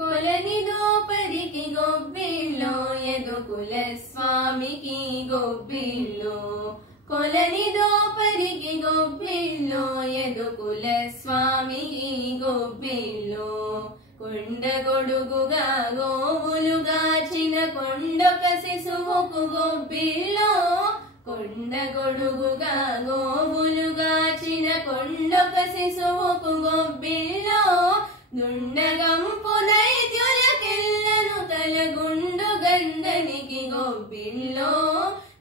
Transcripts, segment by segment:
కొలనిదో పరికి గొబ్బిల్లో యదుకుల స్వామికి గొబ్బిల్లో కొలనిదో పరికి గొబ్బిల్లో యదుకుల స్వామికి గొబ్బిల్లో కొండ గొడుగుగా గోవులుగాచిన కొండొక శిశువుకు గొబ్బిల్లో కొండ గొడుగుగా గోవులుగాచిన కొండొక శిశువుకు గొబ్బిల్లో దుండగంపు దైత్యులకెల్లను తలగుండు గండనికి గొబ్బిల్లో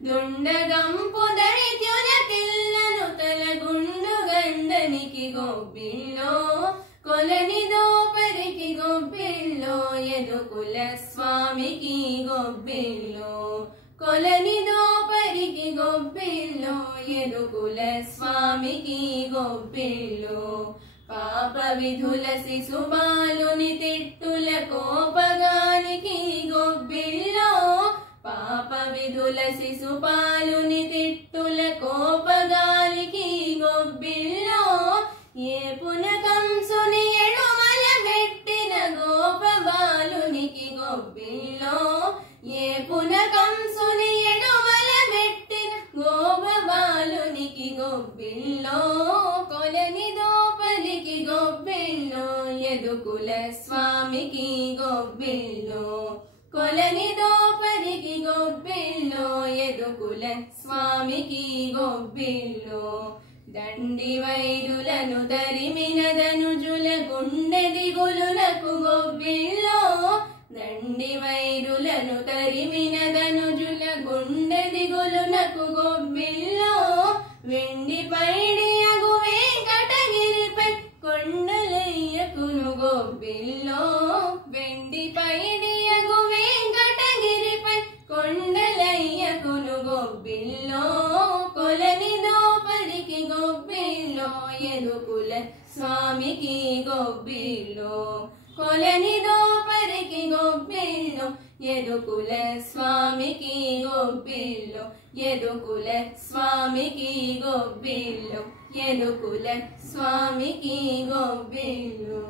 దుండగంపు దైత్యులకెల్లను తలగుండు గండనికి గొబ్బిల్లో కొలనిదో పరికి గొబ్బిల్లో యదుకుల స్వామికి గొబ్బిల్లో కొలనిదో పరికి గొబ్బిల్లో యదుకుల స్వామికి గొబ్బిల్లో పాప విధుల శిశుబాలుని తిట్టుల కోపగానికి గొబ్బిల్లో పాప విధుల శిశుపాలుని తిట్టుల కోపగానికి గొబ్బిల్లో ఏ పునకంసుని ఎడుమల పెట్టిన గోపబాలునికి గొబ్బిల్లో ఏ పునకంసుని ఎడుమల పెట్టిన గోపబాలునికి గొబ్బిల్లో కొలనిదో పలికి గొబ్బిల్లో యదుకుల స్వామికి గొబ్బిల్లో కొలనిదో పలికి గొబ్బిల్లో యదుకుల స్వామికి గొబ్బిల్లో దండి వైరులను తరిమిన ధనుజుల గుండె దిగులులకు గొబ్బిల్లో దండి వైరులను తరిమిన ధనుజుల గుండె దిగులునకు గొబ్బిల్లో వెండి పైడి అగు వెంకటగిరిపై కొండలయ్యకును గొబ్బిల్లో వెండి పైడి అగు వెంకటగిరిపై కొండలయ్యకును గొబ్బిల్లో కొలనిదో పరికి గొబ్బిల్లో యదుకుల స్వామికి గొబ్బిల్లో కొలనిదో పరికి గొబ్బిల్లో యదుకుల స్వామికి గొబ్బిల్లో యదుకుల స్వామికి గొబ్బిల్లో యదుకుల స్వామికి గొబ్బిల్లో